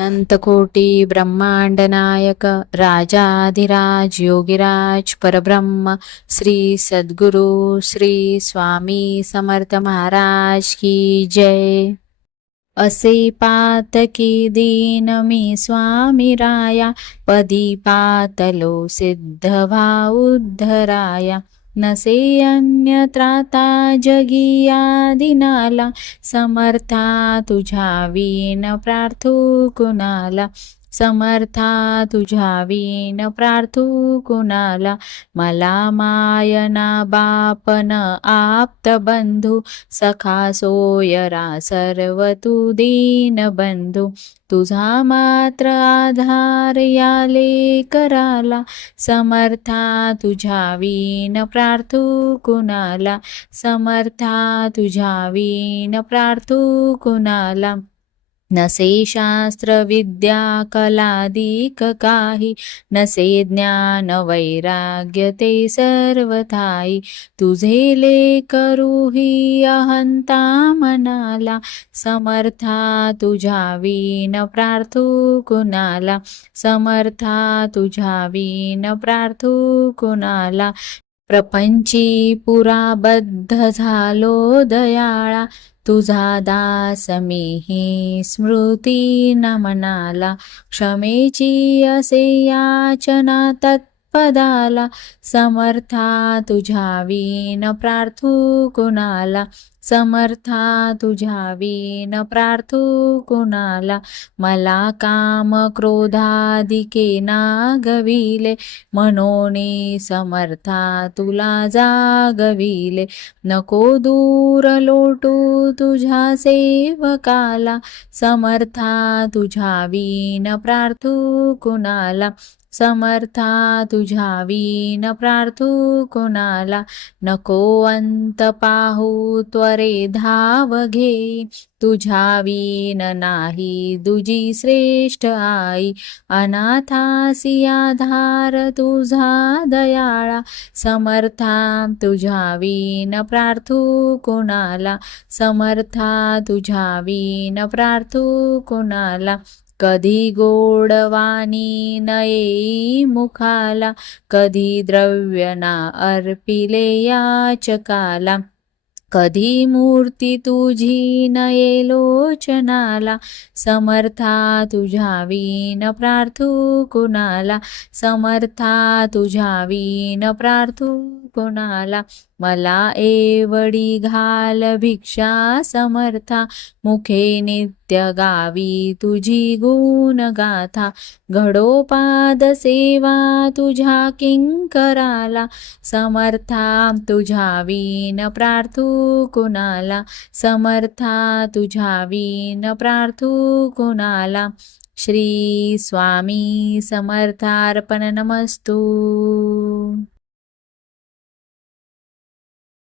अनंतकोटी ब्रह्मांड नायक राजाधिराज योगिराज परब्रह्म श्री सद्गुरु श्री स्वामी समर्थ महाराज की जय। असे पातकी दीन मी स्वामी राया पदी पातलो सिद्ध भा उद्धराया। नसे अन्यत्राता जगिया दिनाला समर्था तुझ्या वीन प्रार्थू कुणाला। समर्था तुझ्या विन प्रार्थू कुणाला मला मायना बापन आप्त बंधू, सखा सोयरा सर्व तू दीन बंधू. तुझा मात्र आधार याले कराला समर्था तुझ्या विन प्रार्थू कुणाला समर्था तुझ्या विन प्रार्थू कुणाला नसे शास्त्र विद्या कलादिक काही नसे ज्ञान वैराग्य ते सर्वथाई. तुझे ले करूही अहंता मनाला समर्था तुझ्या विन प्रार्थू कुणाला समर्था तुझ्या विन प्रार्थू कुणाला प्रपंची पुराबद्ध झालो दयाळा तुझा दास मी स्मृती न मनाला क्षमेची असे याचना तत्पदाला समर्था तुझ्या विन प्रार्थू कुणाला समर्था तुझ्या विन प्रार्थू कुणाला? मला काम क्रोधादिके नागविले, मनोनी समर्था तुला जागविले. नको दूर लोटू तुझ्या सेवकाला, समर्था तुझ्या विन प्रार्थू कुणाला? समर्था तुझ्या विन प्रार्थू कुणाला? नको अंत पाहू त्वरे धाव घे. तुझ्या वीन नाही दुजी श्रेष्ठ आई. अनाथासी आधार तुझा दयाळा. समर्था तुझ्या वीन प्रार्थू कुणाला? समर्था तुझ्या वीन प्रार्थू कुणाला? कधी गोडवाणी नये मुखाला. कधी द्रव्य ना अर्पिले याचकाला. कधी मूर्ती तुझी नये लोचनाला समर्था तुझ्या विन प्रार्थू कुणाला समर्था तुझ्या विन प्रार्थू कुणाला मला एवढी घाल भिक्षा समर्था. मुखे नित्य गावी तुझी गुण गाथा. घडोपाद सेवा तुझ्या किंकराला. समर्था तुझ्या विन प्रार्थू कुणाला. समर्था तुझ्या विन प्रार्थू कुणाला. श्री स्वामी समर्थार्पण नमस्तू.